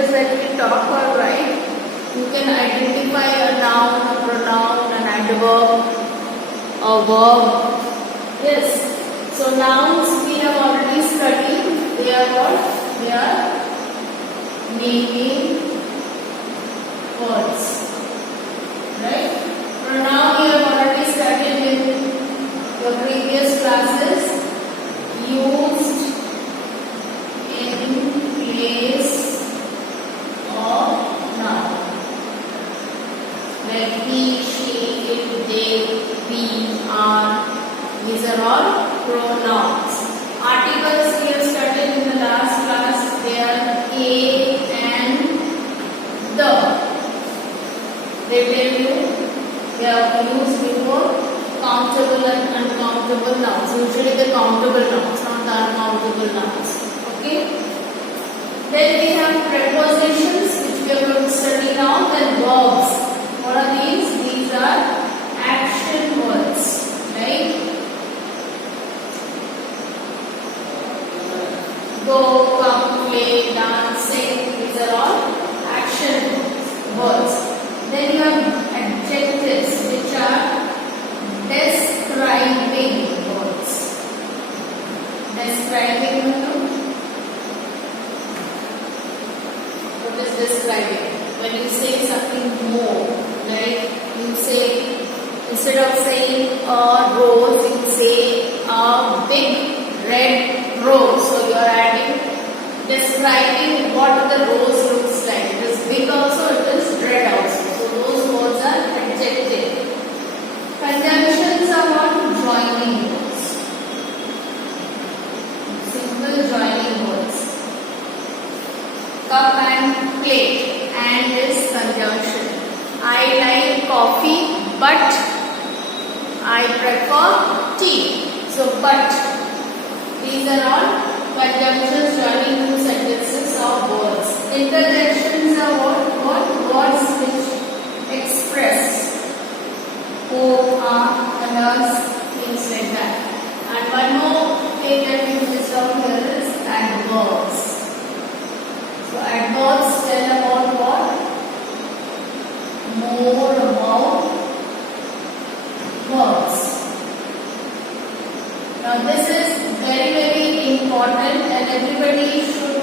words that we talk or write, you can identify a noun, a pronoun, an adverb, a verb. Yes. So nouns we have already studied. They are what? They are naming words. Right? Pronoun we have already studied in the previous classes. Used in place of noun. Like he, she, it, they, we, are. These are all pronouns. Articles we have studied in the last class. They are a and the. They tell you they are used before countable and uncountable nouns. Usually the countable nouns, not the uncountable nouns. Okay. Then we have prepositions which we are going to study now. Then verbs. What are these? These are action words. Right? Go, come, play, dance, sing. These are all action words. Then you have adjectives which are describing words. Describing, what is describing? When you say something more, like you say, instead of saying a rose, you say a big red rose. So you are adding, describing what the rose looks like. It is big also, it is red also. So those words are adjective. Conjunctions are what? Joining words. Simple joining words. Cup and plate. And is conjunction. I like coffee, but I prefer tea. So, but. These are all conjunctions joining two sentences of words. Interjections are what? Words which express who, others, things like that. And one more thing that we missed out here is adverbs. So adverbs tell about what? More about verbs. Now this is very, very important and everybody should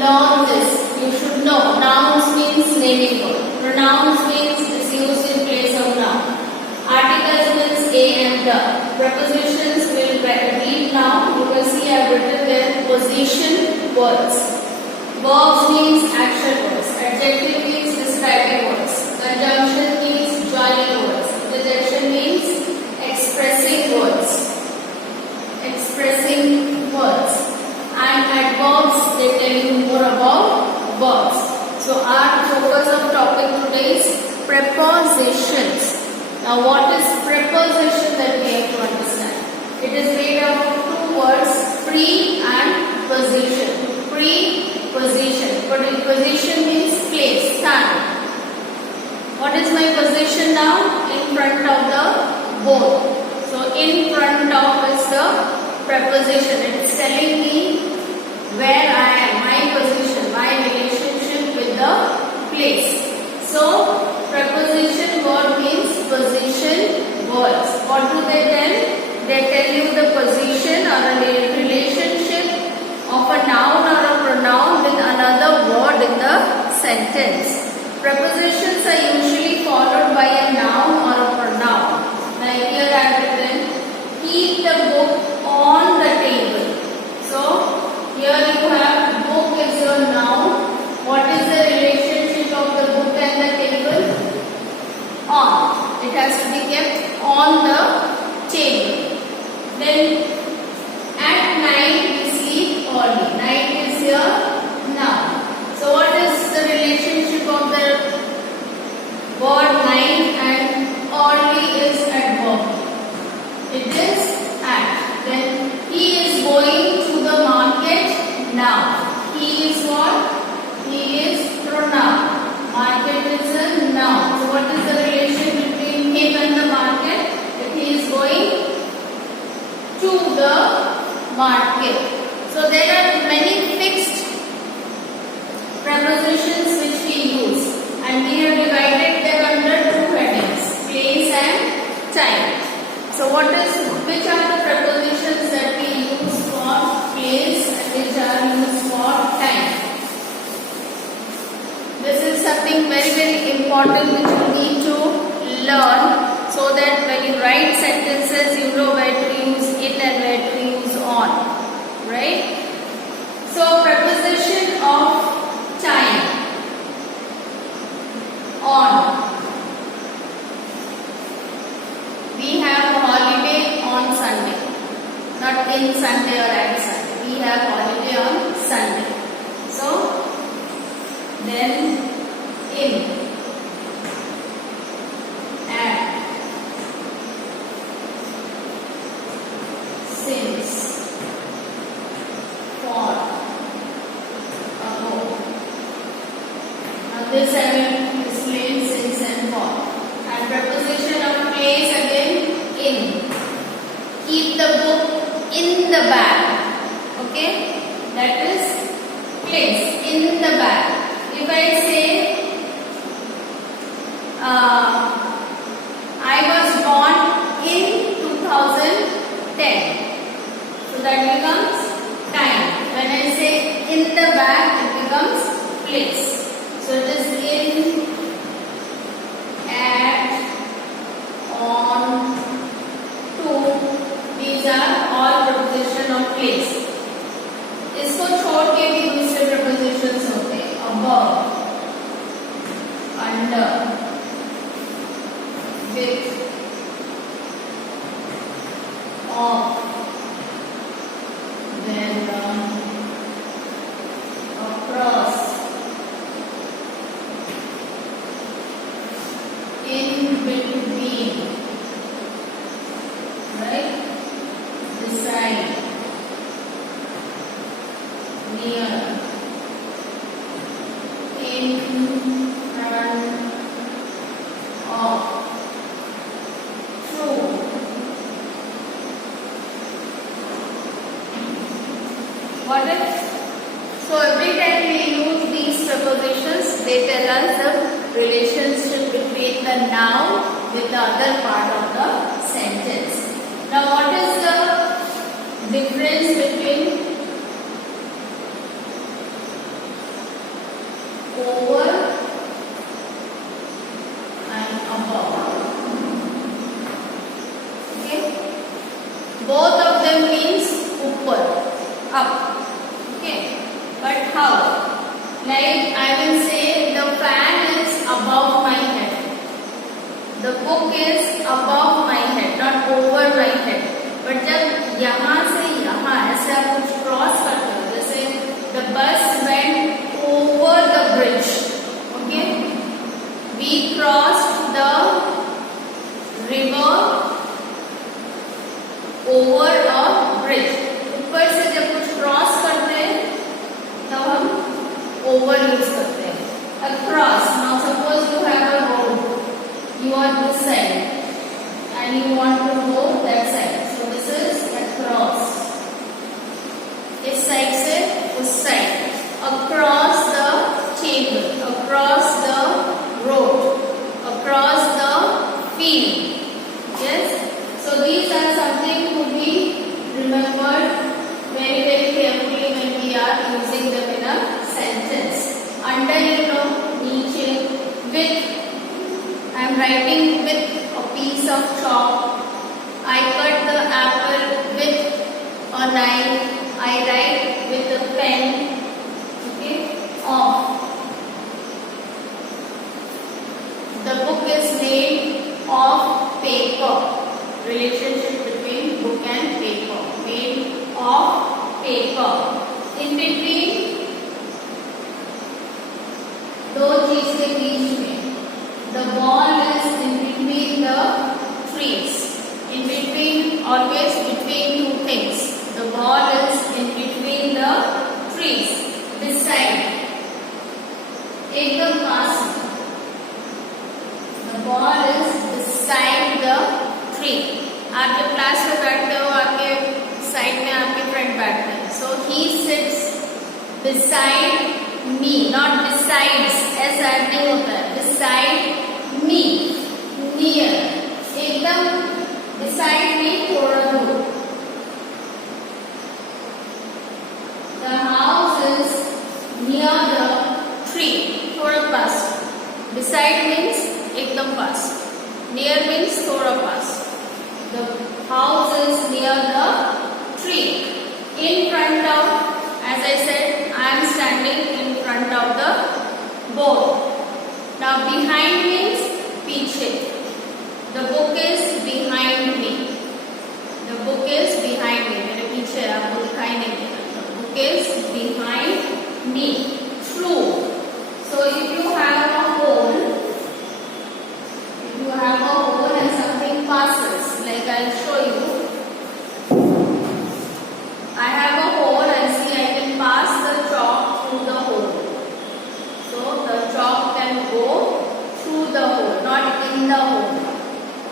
learn this. You should know. Nouns means naming word. Pronouns means is used in place of noun. Articles means a and the. Prepositions will read now. You can see I have written there position words. Verbs means action words. Adjective means describing words. Conjunction means joining words. Interjection means expressing words. Expressing words. And adverbs, they tell you more about verbs. So our focus of topic today is prepositions. Now what is preposition that we have to understand? It is made up of two words, pre and position. Pre-position. Position means place, stand. What is my position now? In front of the board. So in front of is the preposition. It is telling me where I am, my position, my relationship with the place. So preposition word means position words. What do they tell? They tell you the position or a relationship of a noun or a pronoun with another word in the sentence. Prepositions are usually followed by a noun or a pronoun. Like here I have written, keep the book on the table. So here you have book is your noun. What is the relationship of the book and the table? On. It has to be kept on the table. Then at night we sleep early. Night is your noun. So what is the relationship which are the prepositions that we use for place and which are used for time? This is something very, very important which you need to learn, so that when you write sentences, you know where to use in and where to use on, right? So preposition of time, on. We have a holiday on Sunday, not in Sunday or at Sunday. We have holiday on Sunday. So then in, at, since, for, ago. Now this I will explain since and for. And preposition of place again, in. Keep the book in the bag. Okay, that is place, in the bag. If I say I was born in 2010, so that becomes time. When I say in the bag, it becomes place. So it is in, at, on, to. These are all preposition of place. इसको छोड़ के भी दूसरे prepositions होते हैं. Above, under, with, of, then across, in between, right? Beside, near, in front of, through. Got it? So every time we use these prepositions, they tell us the relationship between the noun with the other part of the sentence. Now what is the difference between over and above? Okay, both of them means upper, up. Okay, but how? Like I will say the fan is above my head, the book is above my head, not over my head. But जब यहाँ से यहाँ ऐसे आप कुछ cross करते हो, जैसे the bus went over the bridge. Okay, we crossed the river over a bridge. ऊपर से जब कुछ क्रॉस करते हैं तब हम over यूज करते हैं. Across. Now suppose you have a road, you are this side and you want to go that side. So this is across. इस साइड से उस side. Across the table, across the road, across the field. Yes. So these are something to be remembered very, very carefully when we are using them in a sentence. Under, you know, नीचे, with. I am writing with a piece of chalk. I cut the apple with a knife. I write with a pen. Okay, off. The book is made of paper. Relationship between book and paper. Made of paper. In between दो चीज के बीच में, the ball is in between the trees. In between, always between two things. The ball is in between the trees. Beside, एकदम पास में. The ball is beside the tree. आप जब class में बैठते हो, आपके साइड में आपके फ्रेंड बैठते हैं. So he sits beside me, not besides. ऐसा नहीं होता है. Beside me, near, एकदम beside me थोड़ा दूर. The house is near the tree. थोड़ा पास. Beside means एकदम पास. Near means थोड़ा पास. The house is near the tree. In front of, as I said, I am standing in front of the board. Now behind means पीछे. The book is behind me. The book is behind me. मेरे पीछे आपको दिखाई नहीं देगा. The book is behind me. True. So if you have a hole, and something passes, like I'll show you. I have a hole and see I can pass the chalk through the hole. So the chalk can go through the hole, not in the hole.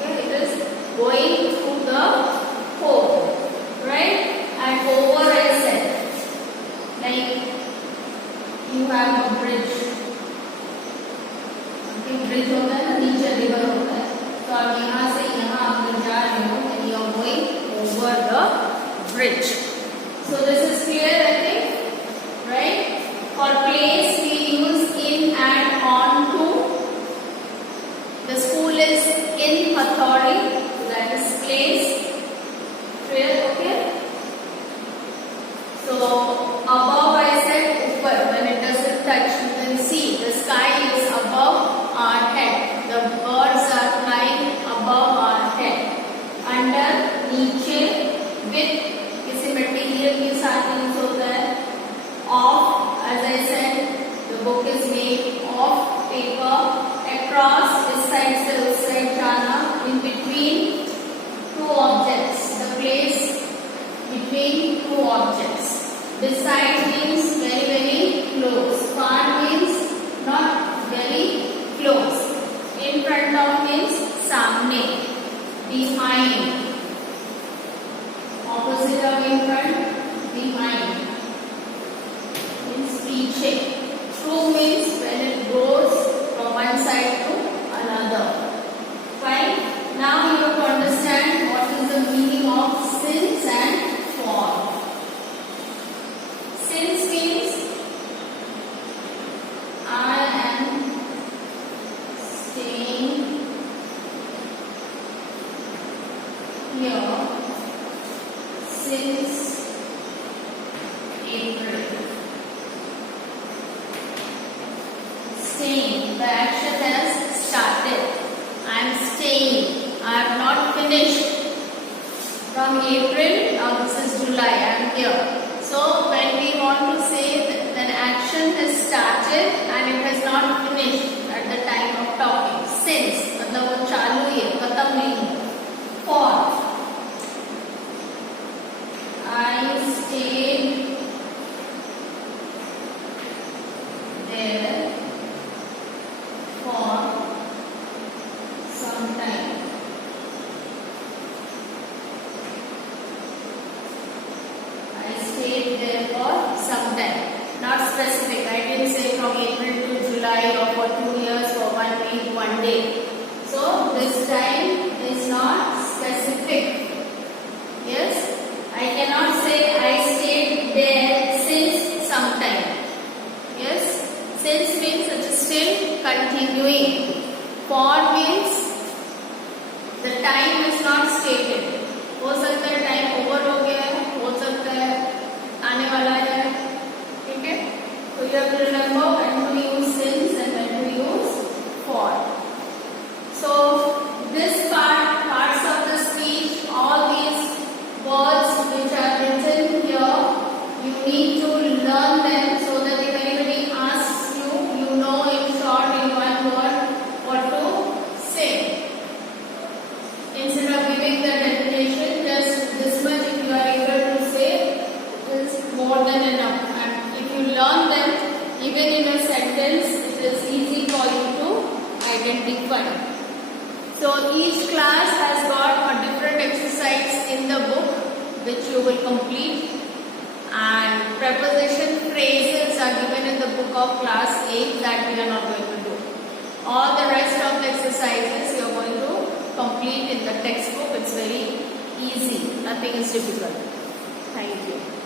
Okay, it is going through the hole, right? And over I said, like you have a bridge. Okay, bridge होता है ना, नीचे river होता है. तो आप यहाँ से यहाँ आप जा रहे हो and you are going over the bridge. So this is clear, I think, right? For place we use in and on to. The school is in Hathori, that is place. Clear, okay? So above I said upar, when it doesn't touch, you can see the sky is above our head. The birds are flying above our head. Under, नीचे, with किसी material के साथ use होता है. Of, as I said, the book is made of paper. Across, इस side से उस side जाना. In between two objects, the place between two objects. Beside means very very close. Far means not very close. In front of means सामने. Behind. Opposite of in front, behind. Means पीछे. Through means when it goes from one side to another. Fine. Now you have to understand what is the meaning of since and for. Since means I am staying here since April. Staying, the action has started. I am staying. I have not finished. From April, now this is July, I am here. So when we want to say that an action has started and it has not finished at the time of talking. Since, मतलब वो चालू ही है, खत्म नहीं है. For, I stayed there for some time. I stayed there for some time. Not specific. I didn't say from April to July or for 2 years, for 1 week, 1 day. So this time is not specific. Yes? I cannot say I stayed there since some time. Yes? Since means it is still continuing. For means the time is not stated. हो सकता है time over हो गया है, हो सकता है आने वाला है. ठीक है? So you have to remember when to use since and when to use for. So this parts of the speech, all these words which are written here, you need to learn them so that if anybody asks you, you know in short, in one word, what to say. Instead of giving the definition, just this much if you are able to say is more than enough. And if you learn them, even in a sentence, it is easy for you to identify. So each class has got a different exercise in the book which you will complete, and preposition phrases are given in the book of class 8 that we are not going to do. All the rest of the exercises you are going to complete in the textbook. It's very easy. Nothing is difficult. Thank you.